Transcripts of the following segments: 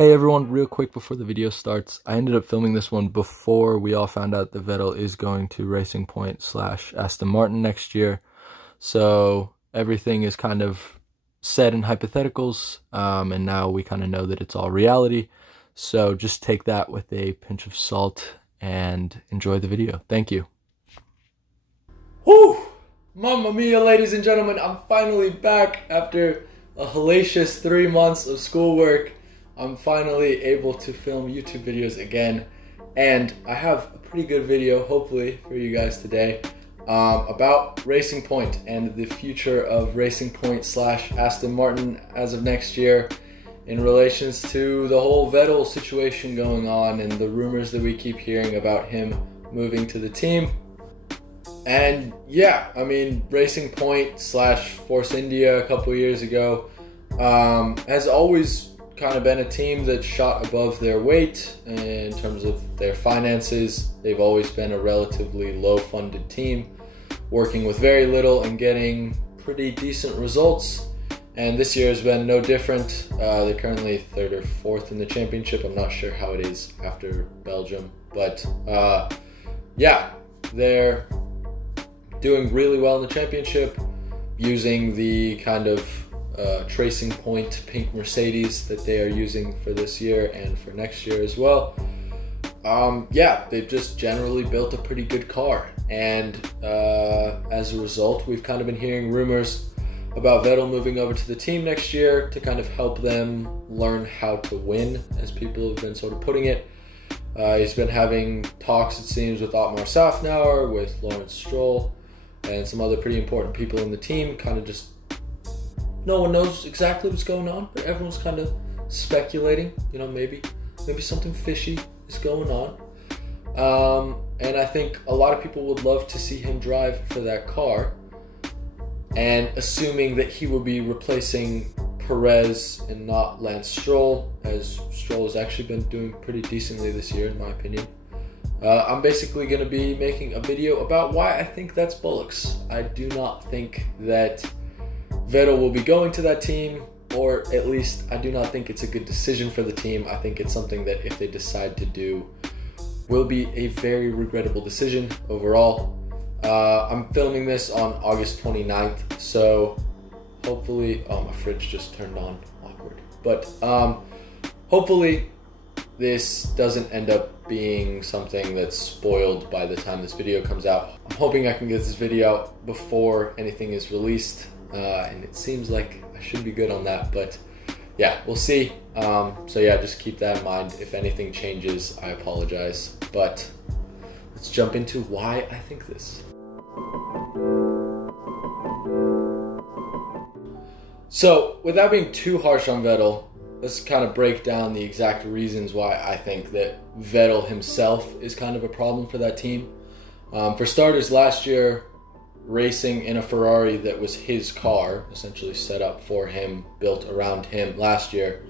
Hey everyone, real quick before the video starts, I ended up filming this one before we all found out that Vettel is going to Racing Point / Aston Martin next year. So everything is kind of said in hypotheticals, and now we kind of know that it's all reality. So just take that with a pinch of salt and enjoy the video. Thank you. Whew! Mamma mia, ladies and gentlemen, I'm finally back after a hellacious 3 months of schoolwork. I'm finally able to film YouTube videos again, and I have a pretty good video, hopefully, for you guys today about Racing Point and the future of Racing Point / Aston Martin as of next year in relations to the whole Vettel situation going on and the rumors that we keep hearing about him moving to the team. And yeah, I mean, Racing Point / Force India a couple years ago has always kind of been a team that shot above their weight in terms of their finances. They've always been a relatively low-funded team, working with very little and getting pretty decent results. And this year has been no different. They're currently 3rd or 4th in the championship. I'm not sure how it is after Belgium, but yeah, they're doing really well in the championship, using the kind of Racing Point pink Mercedes that they are using for this year and for next year as well. Yeah, they've just generally built a pretty good car, and as a result, we've kind of been hearing rumors about Vettel moving over to the team next year to kind of help them learn how to win, as people have been sort of putting it. He's been having talks, it seems, with Otmar Safnauer, with Lawrence Stroll, and some other pretty important people in the team. Kind of just, no one knows exactly what's going on, but everyone's kind of speculating, you know, maybe something fishy is going on. And I think a lot of people would love to see him drive for that car, and assuming that he will be replacing Perez and not Lance Stroll, as Stroll has actually been doing pretty decently this year, in my opinion. I'm basically going to be making a video about why I think that's bollocks. I do not think that Vettel will be going to that team, or at least I do not think it's a good decision for the team. I think it's something that if they decide to do, will be a very regrettable decision overall. I'm filming this on August 29th, so hopefully, oh, my fridge just turned on, awkward. But hopefully this doesn't end up being something that's spoiled by the time this video comes out. I'm hoping I can get this video out before anything is released. And it seems like I should be good on that, but yeah, we'll see. So yeah, just keep that in mind. If anything changes, I apologize, but let's jump into why I think this. So without being too harsh on Vettel, let's kind of break down the exact reasons why I think that Vettel himself is kind of a problem for that team. For starters, last year, racing in a Ferrari that was his car, essentially set up for him, built around him last year,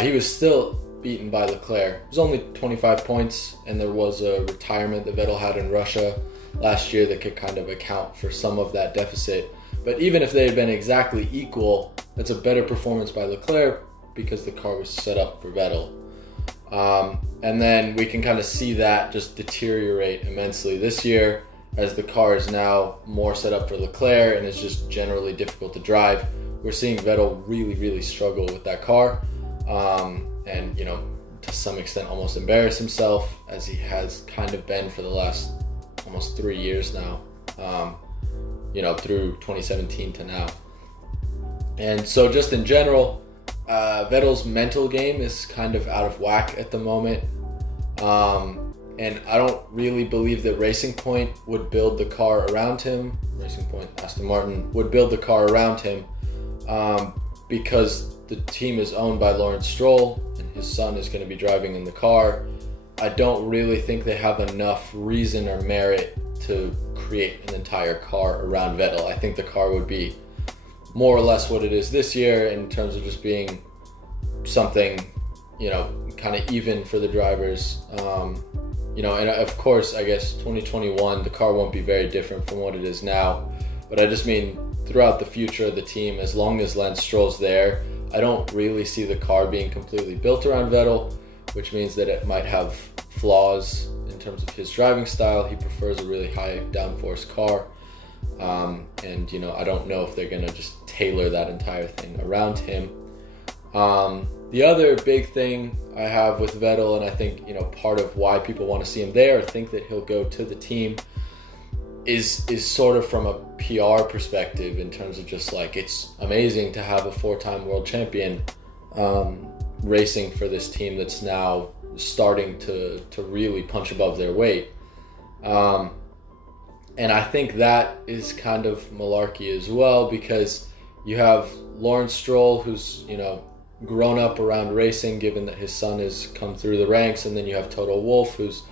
he was still beaten by Leclerc. It was only 25 points, and there was a retirement that Vettel had in Russia last year that could kind of account for some of that deficit. But even if they had been exactly equal, that's a better performance by Leclerc because the car was set up for Vettel. And then we can kind of see that just deteriorate immensely this year, as the car is now more set up for Leclerc and is just generally difficult to drive. We're seeing Vettel really struggle with that car, and, you know, to some extent almost embarrass himself, as he has kind of been for the last almost 3 years now, you know, through 2017 to now. And so just in general, Vettel's mental game is kind of out of whack at the moment. And I don't really believe that Racing Point would build the car around him. Racing Point, Aston Martin, would build the car around him because the team is owned by Lawrence Stroll and his son is going to be driving in the car. I don't really think they have enough reason or merit to create an entire car around Vettel. I think the car would be more or less what it is this year in terms of just being something, you know, kind of even for the drivers. You know, and of course, I guess 2021, the car won't be very different from what it is now. But I just mean throughout the future of the team, as long as Lance Stroll's there, I don't really see the car being completely built around Vettel, which means that it might have flaws in terms of his driving style. He prefers a really high downforce car. And, you know, I don't know if they're going to just tailor that entire thing around him. The other big thing I have with Vettel, and I think, you know, part of why people want to see him there or think that he'll go to the team is sort of from a PR perspective, in terms of just like, it's amazing to have a 4-time world champion racing for this team that's now starting to really punch above their weight. And I think that is kind of malarkey as well, because you have Lawrence Stroll, who's, you know, grown up around racing, given that his son has come through the ranks, and then you have Toto Wolff, who's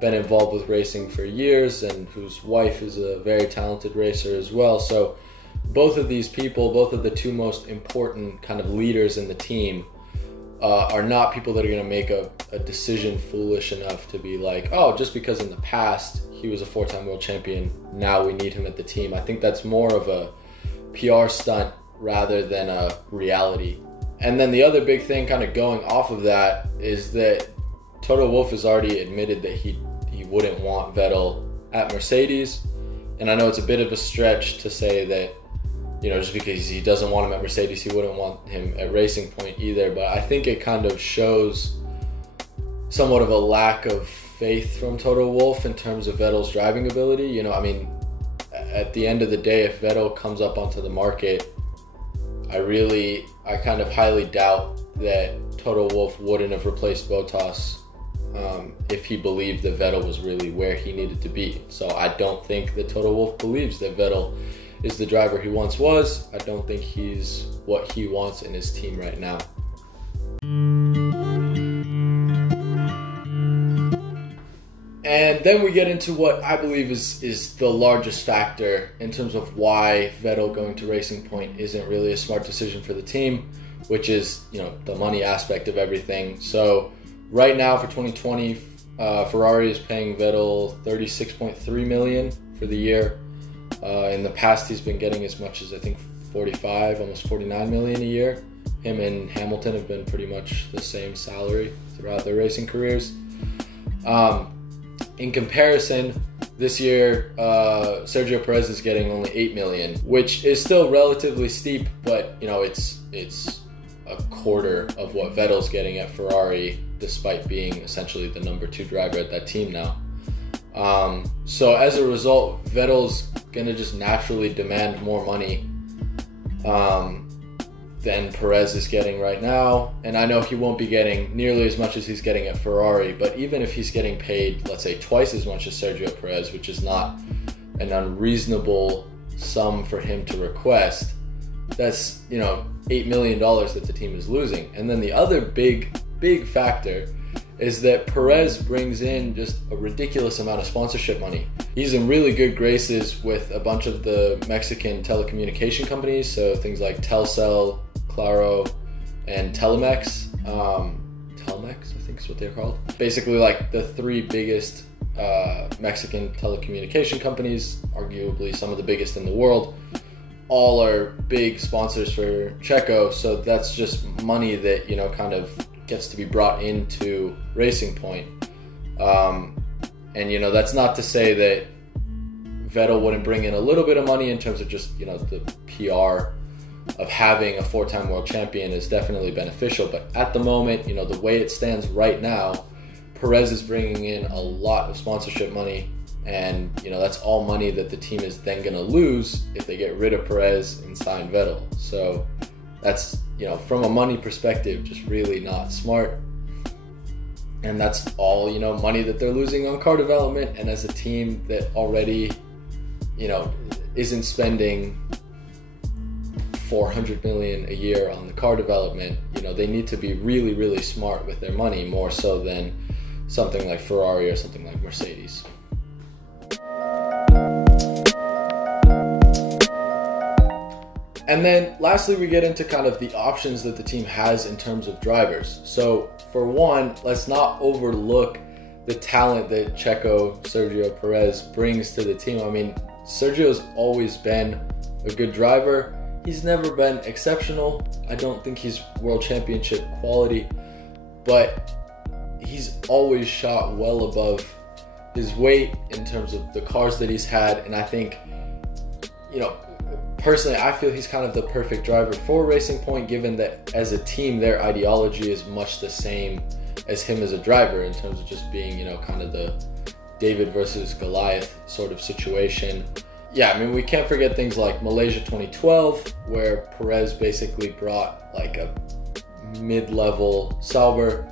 been involved with racing for years and whose wife is a very talented racer as well. So both of these people, both of the two most important kind of leaders in the team, are not people that are going to make a decision foolish enough to be like, oh, just because in the past he was a 4-time world champion, now we need him at the team. I think that's more of a PR stunt rather than a reality. And then the other big thing kind of going off of that is that Toto Wolff has already admitted that he wouldn't want Vettel at Mercedes. And I know it's a bit of a stretch to say that, you know, just because he doesn't want him at Mercedes, he wouldn't want him at Racing Point either. But I think it kind of shows somewhat of a lack of faith from Toto Wolff in terms of Vettel's driving ability. You know, I mean, at the end of the day, if Vettel comes up onto the market, I kind of highly doubt that Toto Wolff wouldn't have replaced Bottas if he believed that Vettel was really where he needed to be. So I don't think that Toto Wolff believes that Vettel is the driver he once was. I don't think he's what he wants in his team right now. And then we get into what I believe is the largest factor in terms of why Vettel going to Racing Point isn't really a smart decision for the team, which is, you know, the money aspect of everything. So right now for 2020, Ferrari is paying Vettel $36.3 million for the year. In the past, he's been getting as much as, I think, 45, almost 49 million a year. Him and Hamilton have been pretty much the same salary throughout their racing careers. In comparison, this year, Sergio Perez is getting only 8 million, which is still relatively steep, but, you know, it's a quarter of what Vettel's getting at Ferrari, despite being essentially the number 2 driver at that team now. So as a result, Vettel's going to just naturally demand more money than Perez is getting right now. And I know he won't be getting nearly as much as he's getting at Ferrari, but even if he's getting paid, let's say, twice as much as Sergio Perez, which is not an unreasonable sum for him to request, that's, you know, $8 million that the team is losing. And then the other big factor is that Perez brings in just a ridiculous amount of sponsorship money. He's in really good graces with a bunch of the Mexican telecommunication companies, so things like Telcel, Claro, and Telemex. Telemex, I think is what they're called. Basically, like the 3 biggest Mexican telecommunication companies, arguably some of the biggest in the world, all are big sponsors for Checo. So that's just money that, you know, kind of gets to be brought into Racing Point. And, you know, that's not to say that Vettel wouldn't bring in a little bit of money in terms of just, you know, the PR of having a 4-time world champion is definitely beneficial. But at the moment, you know, the way it stands right now, Perez is bringing in a lot of sponsorship money. And, you know, that's all money that the team is then going to lose if they get rid of Perez and sign Vettel. So that's, you know, from a money perspective, just really not smart. And that's all, you know, money that they're losing on car development. And as a team that already, you know, isn't spending $400 million a year on the car development, you know, they need to be really, really smart with their money, more so than something like Ferrari or something like Mercedes. And then lastly, we get into kind of the options that the team has in terms of drivers. So for one, let's not overlook the talent that Checo, Sergio Perez brings to the team. I mean, Sergio's always been a good driver. He's never been exceptional. I don't think he's world championship quality, but he's always shot well above his weight in terms of the cars that he's had. And I think, you know, personally, I feel he's kind of the perfect driver for Racing Point, given that as a team, their ideology is much the same as him as a driver in terms of just being, you know, kind of the David versus Goliath sort of situation. Yeah, I mean, we can't forget things like Malaysia 2012, where Perez basically brought like a mid-level Sauber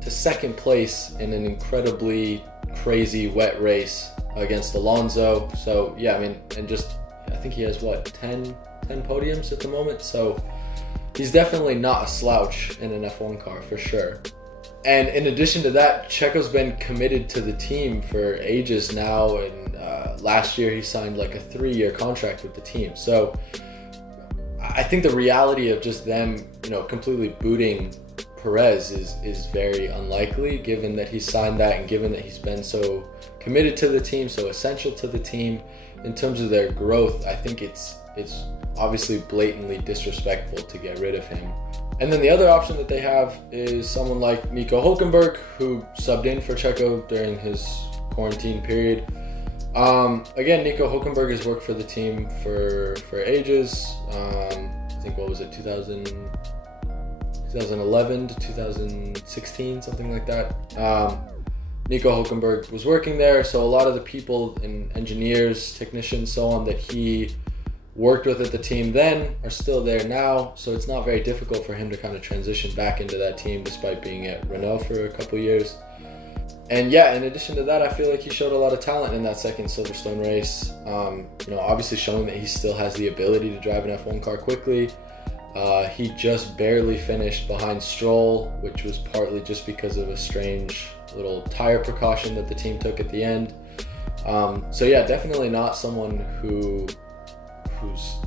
to second place in an incredibly crazy wet race against Alonso. So yeah, I mean, and just I think he has what, 10 podiums at the moment, so he's definitely not a slouch in an F1 car for sure. And in addition to that, Checo's been committed to the team for ages now, and last year he signed like a 3-year contract with the team. So I think the reality of just them, you know, completely booting Perez is very unlikely, given that he signed that and given that he's been so committed to the team, so essential to the team in terms of their growth. I think it's obviously blatantly disrespectful to get rid of him. And then the other option that they have is someone like Nico Hülkenberg, who subbed in for Checo during his quarantine period. Again, Nico Hülkenberg has worked for the team for ages. I think, what was it, 2011 to 2016, something like that. Nico Hülkenberg was working there, so a lot of the people and engineers, technicians, so on, that he worked with at the team then are still there now, so it's not very difficult for him to kind of transition back into that team despite being at Renault for a couple years. And yeah, in addition to that, I feel like he showed a lot of talent in that second Silverstone race. You know, obviously showing that he still has the ability to drive an F1 car quickly. He just barely finished behind Stroll, which was partly just because of a strange little tire precaution that the team took at the end. So yeah, definitely not someone who's,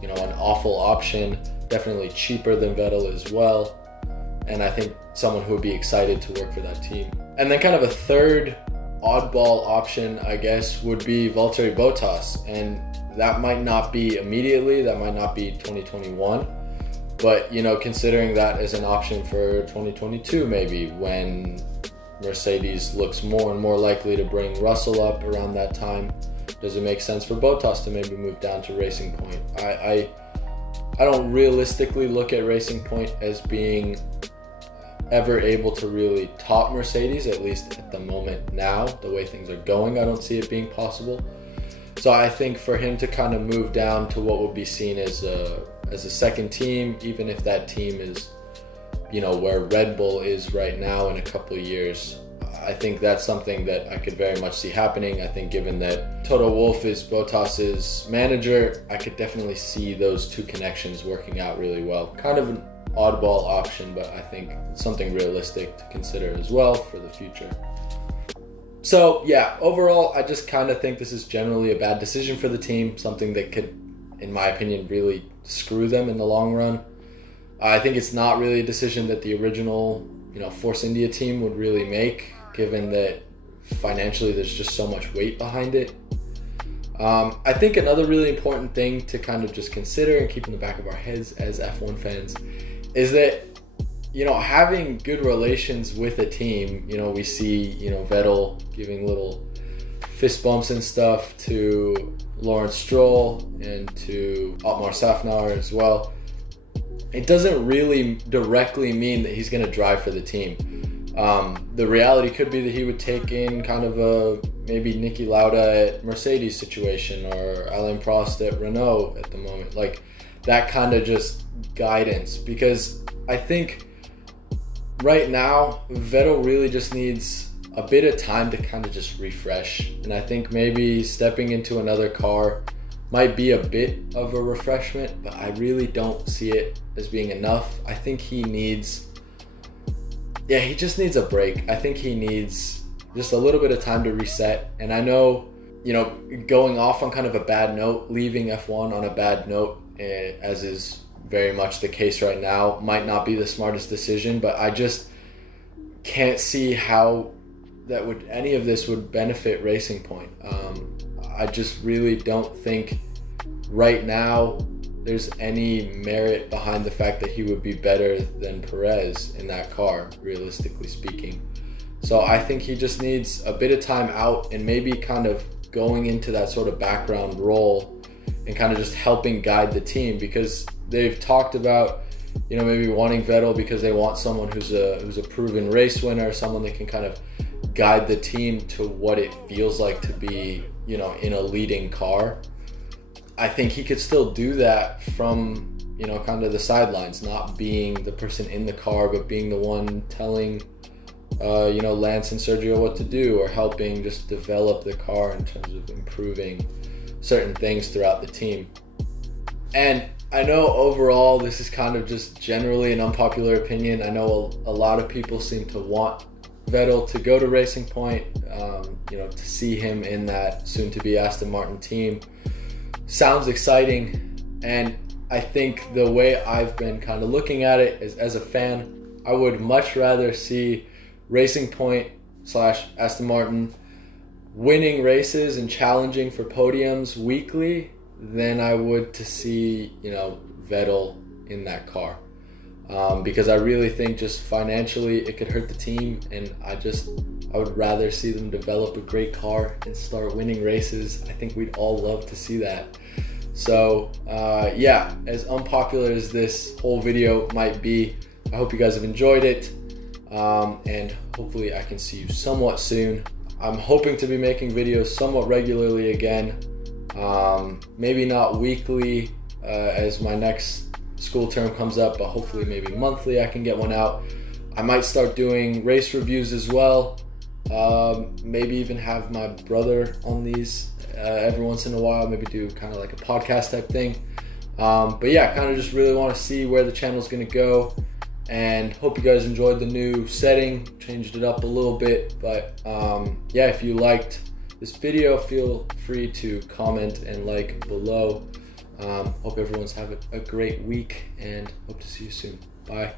you know, an awful option. Definitely cheaper than Vettel as well. And I think someone who would be excited to work for that team. And then kind of a third oddball option, I guess, would be Valtteri Bottas. And that might not be immediately, that might not be 2021. But, you know, considering that as an option for 2022 maybe, when Mercedes looks more and more likely to bring Russell up around that time, does it make sense for Bottas to maybe move down to Racing Point? I don't realistically look at Racing Point as being ever able to really top Mercedes, at least at the moment now. The way things are going, I don't see it being possible. So I think for him to kind of move down to what would be seen as a second team, even if that team is, you know, where Red Bull is right now in a couple of years, I think that's something that I could very much see happening. I think given that Toto Wolff is Bottas's manager, I could definitely see those two connections working out really well. Kind of an oddball option, but I think it's something realistic to consider as well for the future. So yeah, overall, I just kind of think this is generally a bad decision for the team, something that could, in my opinion, really screw them in the long run. I think it's not really a decision that the original, you know, Force India team would really make, given that financially there's just so much weight behind it. I think another really important thing to kind of just consider and keep in the back of our heads as F1 fans is that, you know, having good relations with a team, you know, we see, you know, Vettel giving little fist bumps and stuff to Lawrence Stroll and to Otmar Safnauer as well. It doesn't really directly mean that he's going to drive for the team. The reality could be that he would take in kind of a maybe Niki Lauda at Mercedes situation, or Alain Prost at Renault at the moment. Like that kind of just guidance, because I think right now Vettel really just needs a bit of time to kind of just refresh, and I think maybe stepping into another car might be a bit of a refreshment, but I really don't see it as being enough. I think he needs, yeah, he just needs a break. I think he needs just a little bit of time to reset. And I know, you know, going off on kind of a bad note, leaving F1 on a bad note, as is very much the case right now, might not be the smartest decision, but I just can't see how that would, any of this would benefit Racing Point. I just really don't think right now there's any merit behind the fact that he would be better than Perez in that car, realistically speaking. So I think he just needs a bit of time out and maybe kind of going into that sort of background role and kind of just helping guide the team, because they've talked about, you know, maybe wanting Vettel because they want someone who's a proven race winner, someone that can kind of guide the team to what it feels like to be, you know, in a leading car. I think he could still do that from, you know, kind of the sidelines, not being the person in the car, but being the one telling, you know, Lance and Sergio what to do, or helping just develop the car in terms of improving certain things throughout the team. And I know overall this is kind of just generally an unpopular opinion. I know a lot of people seem to want Vettel to go to Racing Point, you know, to see him in that soon-to-be Aston Martin team. Sounds exciting, and I think the way I've been kind of looking at it is, as a fan, I would much rather see Racing Point / Aston Martin winning races and challenging for podiums weekly than I would to see, you know, Vettel in that car. Because I really think just financially it could hurt the team, and I would rather see them develop a great car and start winning races. I think we'd all love to see that. So yeah, as unpopular as this whole video might be, I hope you guys have enjoyed it, and hopefully I can see you somewhat soon. I'm hoping to be making videos somewhat regularly again, maybe not weekly as my next school term comes up, but hopefully maybe monthly I can get one out. I might start doing race reviews as well, maybe even have my brother on these every once in a while, maybe do kind of like a podcast type thing. But yeah, kind of just really want to see where the channel's going to go, and hope you guys enjoyed the new setting, changed it up a little bit. But yeah, if you liked this video, feel free to comment and like below. Hope everyone's having a great week, and hope to see you soon. Bye.